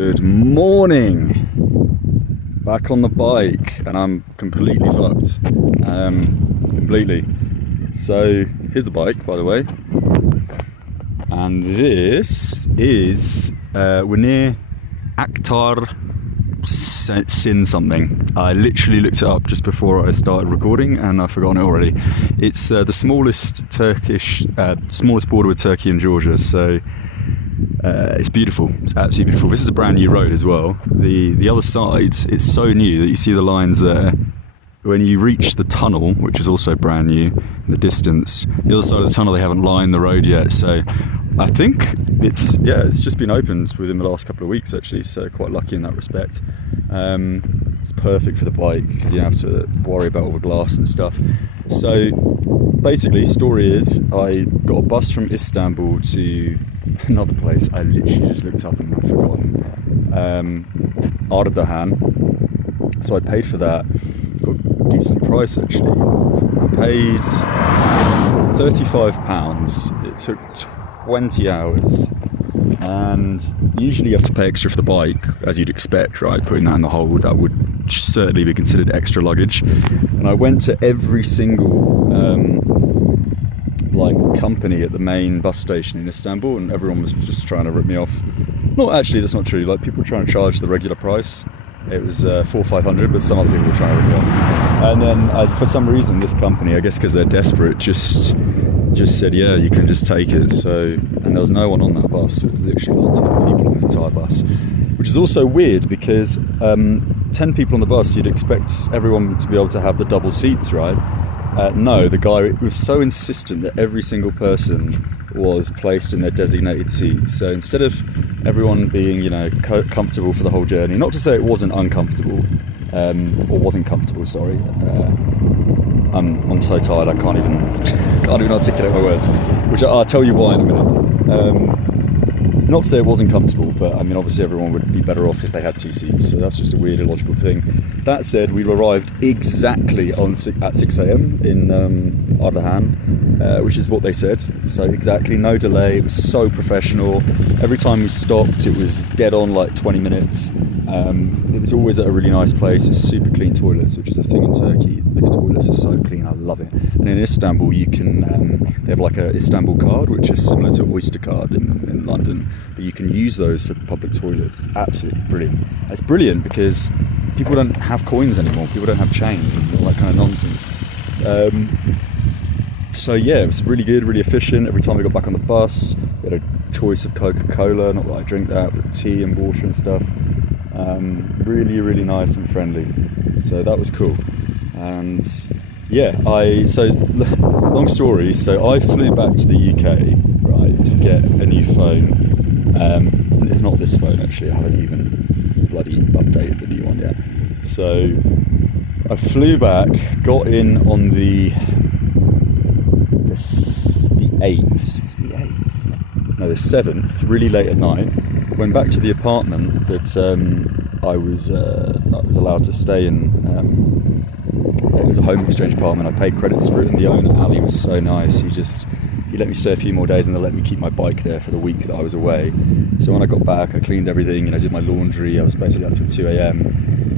Good morning. Back on the bike, and I'm completely fucked. Completely. So here's the bike, by the way, and this is we're near Aktar Sin something. I literally looked it up just before I started recording, and I've forgotten it already. It's the smallest border with Turkey and Georgia. So. It's beautiful. It's absolutely beautiful. This is a brand new road as well. The other side, it's so new that you see the lines there. When you reach the tunnel, which is also brand new in the distance, the other side of the tunnel they haven't lined the road yet. So I think it's just been opened within the last couple of weeks actually. So quite lucky in that respect. It's perfect for the bike because you don't have to worry about all the glass and stuff. So basically, story is I got a bus from Istanbul to another place I literally just looked up and I've forgotten. Ardahan. So I paid for that. Got a decent price actually. I paid £35. It took 20 hours. And usually you have to pay extra for the bike, as you'd expect, right? Putting that in the hold, that would certainly be considered extra luggage. And I went to every single company at the main bus station in Istanbul, and everyone was just trying to rip me off. No, actually, that's not true. Like, people were trying to charge the regular price. It was $400-500, but some other people were trying to rip me off. And then, for some reason, this company, I guess because they're desperate, just said, yeah, you can just take it. So, and there was no one on that bus. It was literally like 10 people on the entire bus, which is also weird because 10 people on the bus, you'd expect everyone to be able to have the double seats, right? No, the guy was so insistent that every single person was placed in their designated seat. So instead of everyone being, comfortable for the whole journey, not to say it wasn't uncomfortable, or wasn't comfortable, sorry. I'm so tired I can't even articulate my words, which I'll tell you why in a minute. Not to say it wasn't comfortable, but I mean, obviously everyone would be better off if they had two seats, so that's just a weird, illogical thing. That said, we arrived exactly at 6 a.m. in Ardahan, which is what they said, so exactly, no delay. It was so professional. Every time we stopped, it was dead on, like 20 minutes. It was always at a really nice place. It's super clean toilets, which is a thing in Turkey. The toilets are so clean, I love it. And in Istanbul, you can, they have like a Istanbul card, which is similar to Oyster card in London, but you can use those for public toilets. It's absolutely brilliant. It's brilliant because people don't have coins anymore. People don't have change and all that kind of nonsense. So yeah, it was really good, really efficient. Every time we got back on the bus, we had a choice of Coca-Cola, not that I drink that, but tea and water and stuff. Really, really nice and friendly. So that was cool. And yeah, long story, so I flew back to the UK, right, to get a new phone. It's not this phone actually, I haven't even bloody updated the new one yet. So I flew back, got in on the 8th, was it the 8th? No, the 7th, really late at night. Went back to the apartment that I was allowed to stay in. It was a home exchange apartment. I paid credits for it, and the owner, Ali, was so nice. He let me stay a few more days, and they let me keep my bike there for the week that I was away. So when I got back, I cleaned everything, and I did my laundry. I was basically up till 2 a.m.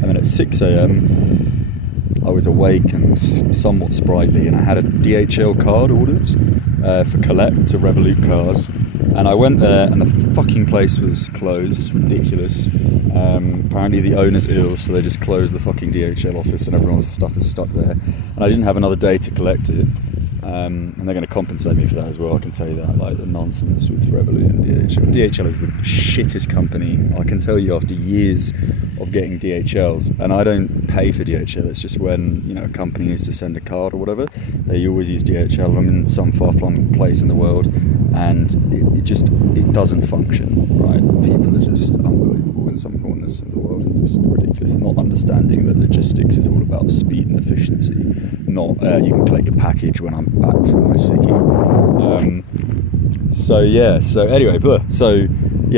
And then at 6 a.m, I was awake and somewhat sprightly, and I had a DHL card ordered for collect, a Revolut card. And I went there, and the fucking place was closed. Ridiculous. Apparently the owner's ill, so they just closed the fucking DHL office, and everyone's stuff is stuck there. And I didn't have another day to collect it. And they're going to compensate me for that as well, I can tell you that. Like, the nonsense with Revolut and DHL. DHL is the shittest company, I can tell you, after years of getting DHLs. And I don't pay for DHL, it's just when, a company needs to send a card or whatever, they always use DHL. I'm in some far-flung place in the world, and it doesn't function, right? People are just unbelievable in some corners of the world. It's just ridiculous. Not understanding that logistics is all about speed and efficiency, not you can collect your package when I'm back from my sickie.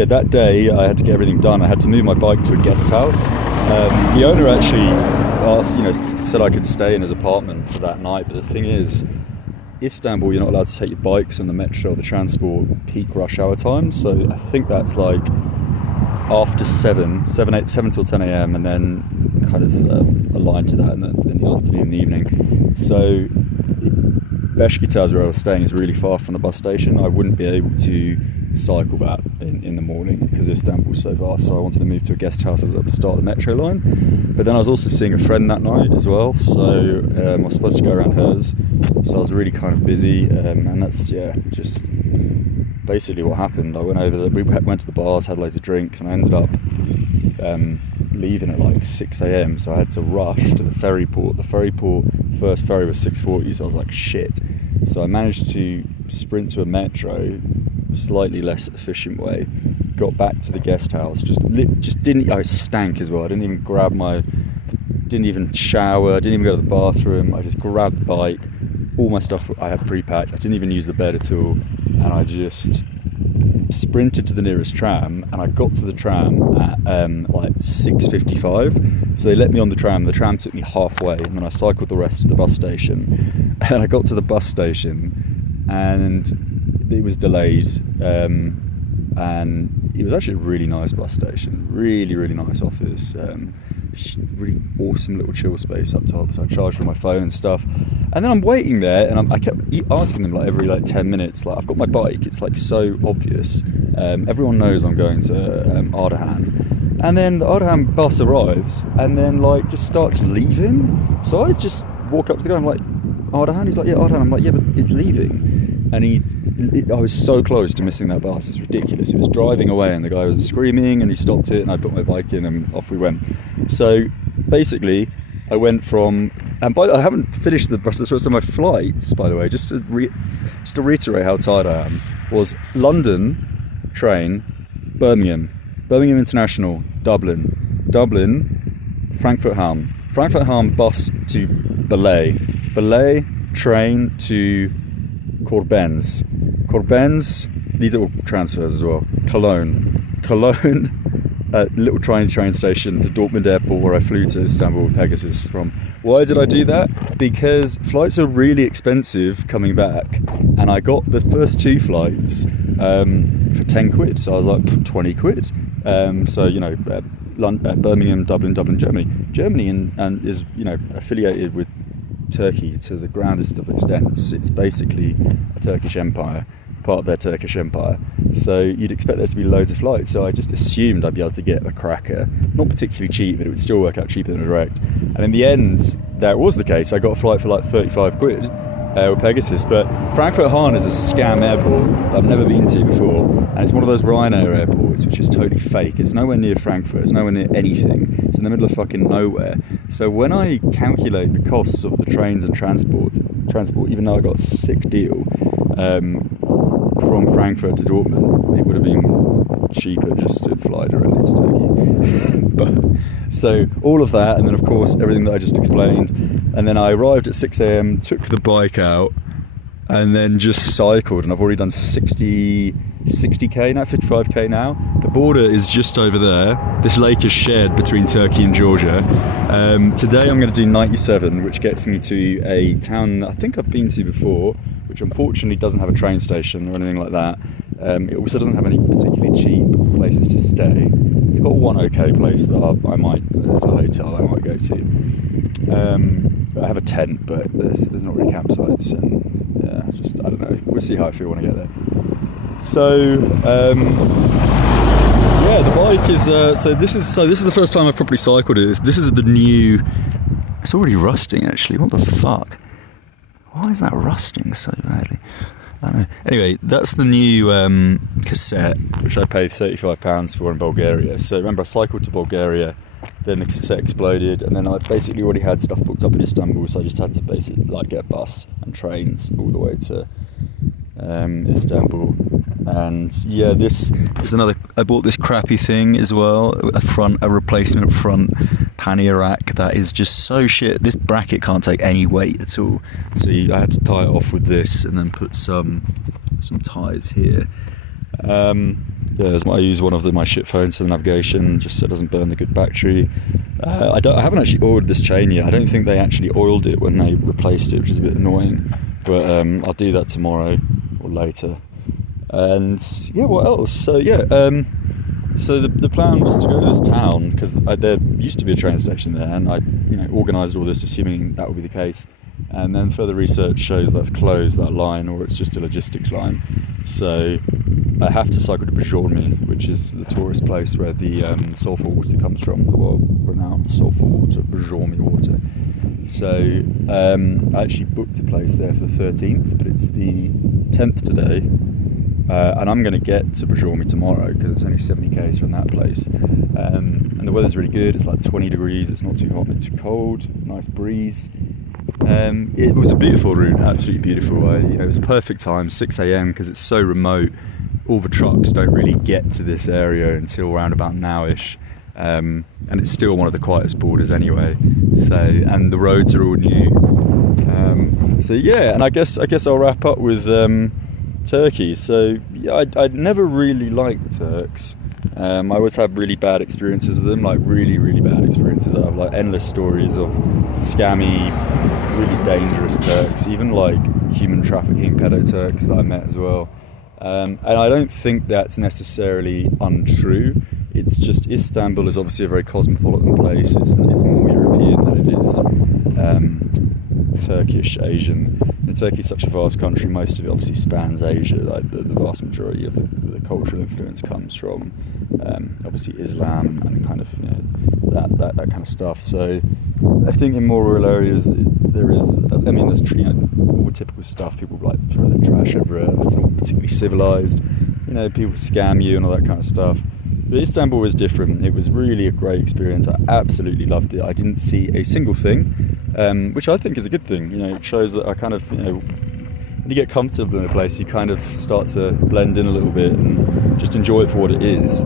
That day I had to get everything done. I had to move my bike to a guest house. The owner actually asked, said I could stay in his apartment for that night, but the thing is, Istanbul, you're not allowed to take your bikes on the metro or the transport peak rush hour time, so I think that's like after 7 till 10 a.m. and then kind of aligned to that in the afternoon and the evening. So Beşiktaş, where I was staying, is really far from the bus station. I wouldn't be able to cycle that in the morning because Istanbul's so vast, so I wanted to move to a guest house at the start of the metro line. But then I was also seeing a friend that night as well, so I was supposed to go around hers, so I was really kind of busy, and that's just basically what happened. I went over there, we went to the bars, had loads of drinks, and I ended up leaving at like 6 a.m, so I had to rush to the ferry port. The ferry port, first ferry was 6:40, so I was like, shit. So I managed to sprint to a metro, slightly less efficient way, got back to the guest house, I stank as well. I didn't even shower, didn't even go to the bathroom. I just grabbed the bike, all my stuff I had pre-packed, I didn't even use the bed at all, and I just sprinted to the nearest tram, and I got to the tram at like 6:55, so they let me on the tram took me halfway, and then I cycled the rest to the bus station, and I got to the bus station and it was delayed, and it was actually a really nice bus station, really, really nice office, really awesome little chill space up top, so I charged on my phone and stuff, and then I'm waiting there, and I kept asking them like every 10 minutes, like, I've got my bike, it's like so obvious, everyone knows I'm going to Ardahan, and then the Ardahan bus arrives and then like just starts leaving, so I just walk up to the guy, I'm like, Ardahan? He's like, yeah, Ardahan. I'm like, yeah, but it's leaving, and I was so close to missing that bus, it's ridiculous. It was driving away and the guy was screaming, and he stopped it, and I put my bike in and off we went. So basically I went from, and I haven't finished the bus, so my flights, by the way, just to reiterate how tired I am, was London train, Birmingham International, Dublin, Frankfurt Hahn bus to Ballet train to Corbens, these are all transfers as well, Cologne, little train station to Dortmund Airport, where I flew to Istanbul with Pegasus from. Why did I do that? Because flights are really expensive coming back, and I got the first 2 flights for 10 quid, so I was like 20 quid. So Birmingham, Dublin, Germany, and is affiliated with Turkey to the grandest of extents. It's basically a Turkish empire, part of their Turkish empire, so you'd expect there to be loads of flights, so I just assumed I'd be able to get a cracker, not particularly cheap, but it would still work out cheaper than a direct, and in the end that was the case. I got a flight for like 35 quid with Pegasus, but Frankfurt Hahn is a scam airport that I've never been to before, and it's one of those Ryanair airports which is totally fake. It's nowhere near Frankfurt, it's nowhere near anything, it's in the middle of fucking nowhere. So when I calculate the costs of the trains and transport, even though I got a sick deal from Frankfurt to Dortmund, it would have been cheaper just to fly directly to Turkey. But so all of that, and then of course everything that I just explained, and then I arrived at 6 a.m, took the bike out, and then just cycled, and I've already done 60k now, 55k now. The border is just over there. This lake is shared between Turkey and Georgia. Today I'm going to do 97, which gets me to a town that I think I've been to before, which unfortunately doesn't have a train station or anything like that. It also doesn't have any particularly cheap places to stay. It's got one okay place that there's a hotel I might go to. I have a tent, but there's not really campsites, and I don't know. We'll see how I feel when I get there. So the bike is. This is the first time I've properly cycled it. This is the new. It's already rusting, actually. What the fuck? Why is that rusting so badly? I don't know. Anyway, that's the new cassette, which I paid £35 for in Bulgaria. So remember, I cycled to Bulgaria, then the cassette exploded, and then I basically already had stuff booked up in Istanbul, so I just had to basically get a bus and trains all the way to Istanbul. And this is another. I bought this crappy thing as well, a replacement front pannier rack that is just so shit. This bracket can't take any weight at all, so I had to tie it off with this and then put some ties here. I use one of my shit phones for the navigation, just so it doesn't burn the good battery. I haven't actually oiled this chain yet. I don't think they actually oiled it when they replaced it, which is a bit annoying, but I'll do that tomorrow or later. And what else? So So the plan was to go to this town because there used to be a train station there, and I organised all this assuming that would be the case. And then further research shows that's closed, that line, or it's just a logistics line. So I have to cycle to Brzormi, which is the tourist place where the sulphur water comes from, the world-renowned sulphur water, Brzormi water. So I actually booked a place there for the 13th, but it's the 10th today. And I'm going to get to Brzormi tomorrow because it's only 70 k's from that place. And the weather's really good. It's like 20 degrees. It's not too hot, not too cold. Nice breeze. It was a beautiful route, absolutely beautiful. It was a perfect time, 6 a.m, because it's so remote. All the trucks don't really get to this area until around about now-ish. And it's still one of the quietest borders anyway. So, and the roads are all new. So yeah, and I guess I'll wrap up with Turkey. So yeah, I'd never really liked Turks. I always have really bad experiences with them, like really, really bad experiences. I have like endless stories of scammy, really dangerous Turks, even like human trafficking pedo Turks that I met as well. And I don't think that's necessarily untrue. It's just Istanbul is obviously a very cosmopolitan place. It's more European than it is Turkish, Asian. Turkey is such a vast country. Most of it obviously spans Asia. Like the vast majority of the cultural influence comes from obviously Islam and kind of that kind of stuff. So I think in more rural areas there's all the typical stuff. People like throw their trash everywhere. It's not particularly civilized. People scam you and all that kind of stuff. But Istanbul was different. It was really a great experience. I absolutely loved it. I didn't see a single thing, which I think is a good thing. It shows that I kind of, when you get comfortable in a place, you kind of start to blend in a little bit and just enjoy it for what it is.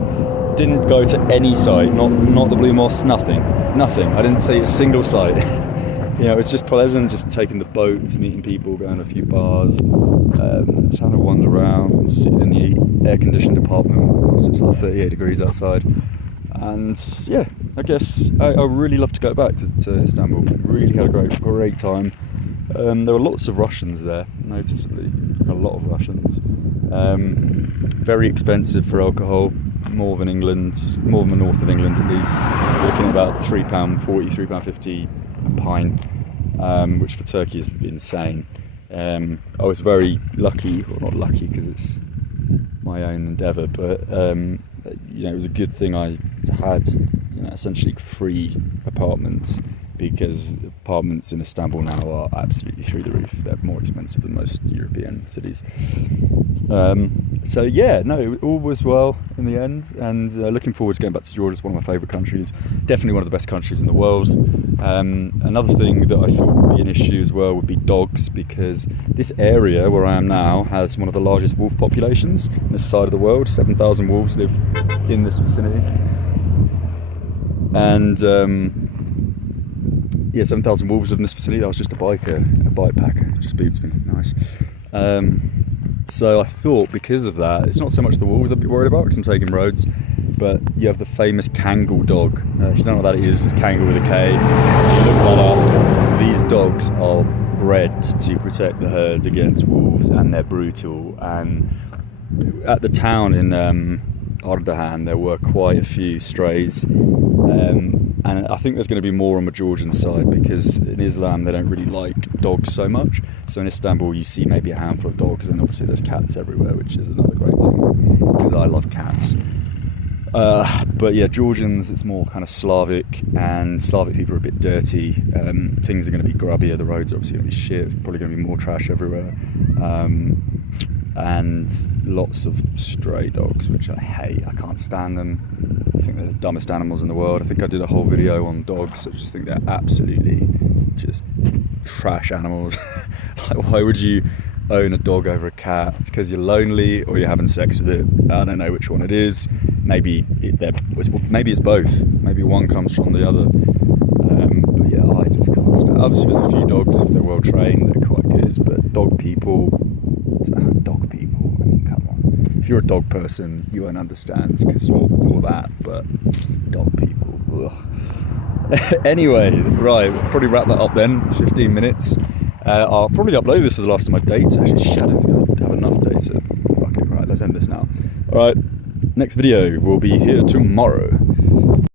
Didn't go to any site, not the Blue Mosque, nothing. I didn't see a single site. It was just pleasant, just taking the boats, meeting people, going to a few bars, just having a wander around, sitting in the air-conditioned apartment whilst it's like 38 degrees outside. And yeah, I guess I really love to go back to Istanbul. Really had a great time. There were lots of Russians there, noticeably, a lot of Russians. Very expensive for alcohol, more than the north of England at least. We're looking at about £3.40, £3.50 a pint, which for Turkey is insane. I was very lucky, or not lucky because it's my own endeavour, but it was a good thing I had essentially free apartments, because apartments in Istanbul now are absolutely through the roof. They're more expensive than most European cities. So yeah, no, all was well in the end, and looking forward to going back to Georgia. It's one of my favourite countries, definitely one of the best countries in the world. Another thing that I thought would be an issue as well would be dogs, because this area where I am now has one of the largest wolf populations on this side of the world. 7,000 wolves live in this vicinity, and 7,000 wolves live in this vicinity. That was just a bike packer. It just beeps me. Nice. So I thought, because of that, it's not so much the wolves I'd be worried about because I'm taking roads, but you have the famous Kangal dog. If you don't know what that is, it's Kangal with a K. You look that up. These dogs are bred to protect the herds against wolves, and they're brutal. And at the town in Ardahan, there were quite a few strays. And I think there's going to be more on the Georgian side, because in Islam they don't really like dogs so much. So in Istanbul you see maybe a handful of dogs, and obviously there's cats everywhere, which is another great thing, because I love cats. But yeah, Georgians, it's more kind of Slavic, and Slavic people are a bit dirty. Things are going to be grubbier, the roads are obviously going to be shit, there's probably going to be more trash everywhere. And lots of stray dogs, which I hate. I can't stand them. I think they're the dumbest animals in the world. I think I did a whole video on dogs. I just think they're absolutely just trash animals. Like, why would you own a dog over a cat? It's because you're lonely or you're having sex with it. I don't know which one it is. Maybe it's both. Maybe one comes from the other. But yeah, I just can't stand. Obviously, there's a few dogs, if they're well trained, they're quite good. But dog people. I mean, come on. If you're a dog person, you won't understand because you're that. But dog people. Ugh. Anyway, right. We'll probably wrap that up then. 15 minutes. I'll probably upload this for the last of my dates. Actually, shit, I don't think I have enough data. Okay, right. Let's end this now. All right. Next video will be here tomorrow.